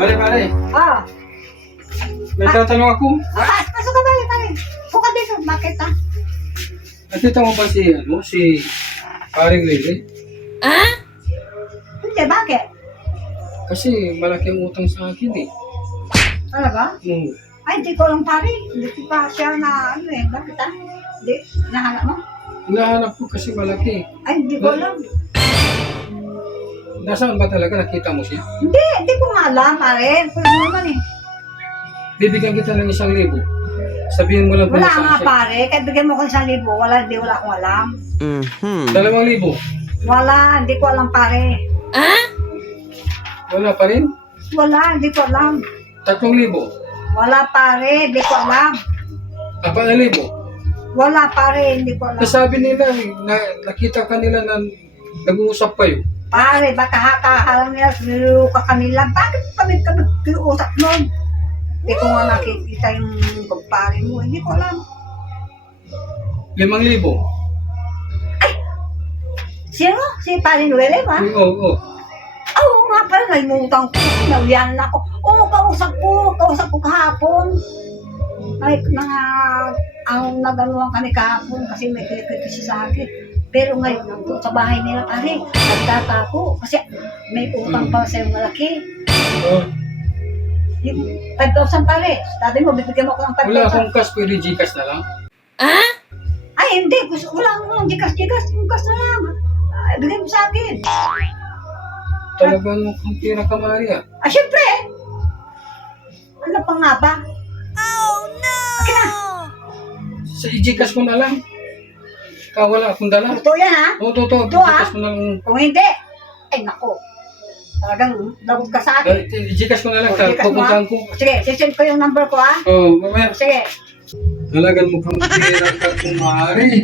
Pare. Ah. May tatanong ako. Pasok ka pare. Buka dito, bakit ah? Nakita mo ba si Paring Lily? Hindi, bakit? Kasi malaki ang utang sa akin eh. Talaga? Ay, hindi ko lang pare. Hindi ko pa siya na ano eh. Bakit ah? Hindi, nahanap mo? Hinahanap ko kasi malaki. Ay, hindi ko alam. Nasaan ba talaga? Nakita mo siya? Hindi ko nga alam pare. Pwede naman eh. Bibigyan kita ng 1,000. Sabihin mo lang kung Wala nasaan nga siya. pare. Kahit bigyan mo ko 1,000. Wala akong alam. 2,000. Wala, hindi ko alam pare. Wala pa rin? Wala, hindi ko alam. 3,000. Wala pare, hindi ko alam. 4,000. Wala pare, hindi ko alam. Nasabi nila, nakita kanila na nag-uusap kayo. Pare, baka hakahalang nila, sinuka kanila. Bakit kami nag-uusap nun? Hindi ko nga nakikita yung pagpare mo. Hindi ko alam. 5,000. Sino? Si Pare Noelle ba? Oo. Oo nga pala, nalimutan ko. Nauyan na ako. Oo, kausap ko kahapon. Ay, ang naganuhan kami kahapon kasi may kilikita siya sa akin. Pero ngayon, nandun sa bahay nila pare, nagtatako kasi may utang pa sa'yo malaki. Oh, Yung 5,000 pare, sabi mo, bibigyan mo ako ng 5,000. wala akong cash, pwede Gcash na lang. Ay, hindi. Wala mo lang. Gikas. Yung cash na lang. Ay, bigay mo sa akin. Talagang kung tira ka, Maria. Ah, syempre. Ano pa nga ba? Akin na. Sa Gcash ko na lang. Wala akong dala. Totoo yan, ha? Oo, totoo. Ito, ha? Gcash ko na lang. Kung hindi, ay, nako. Talagang lagot ka sa akin. Gcash ko na lang. O, Gcash mo, ha? Pupuntahan ko. Sige, sisend ko yung number ko, ha? Oo, mamaya. Sige. Talagang mukhang tira ka, kumari.